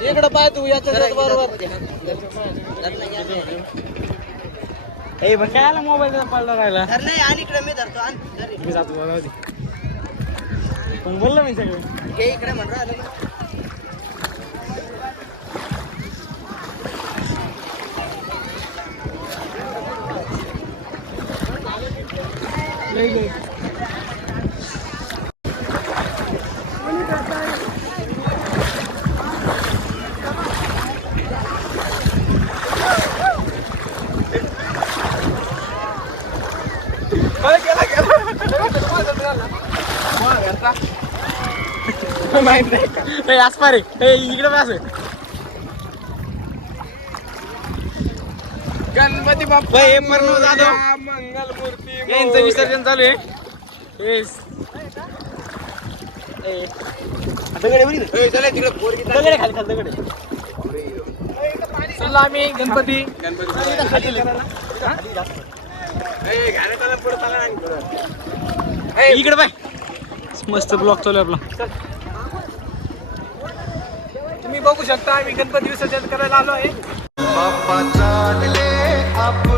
इकडं पाय तू याच्या बरोबर ए मग काय आला मोबाईल पडला राहिला नाही आणि इकडे मी धरतो मी जातो पण बोललो मी सगळं हे इकडे म्हण राहिलं आसपार इकडे असं गणपती बाप्पा जाधव मंगलमूर्ती यांचं विसर्जन चालू आहे दगडे खाली दगडे चला आम्ही गणपती इकडे बाय मस्त ब्लॉक चालू आहे आपला तुम्ही बघू शकता आम्ही गणपती विसर्जन करायला आलो आहे बाप्पा चालले आपण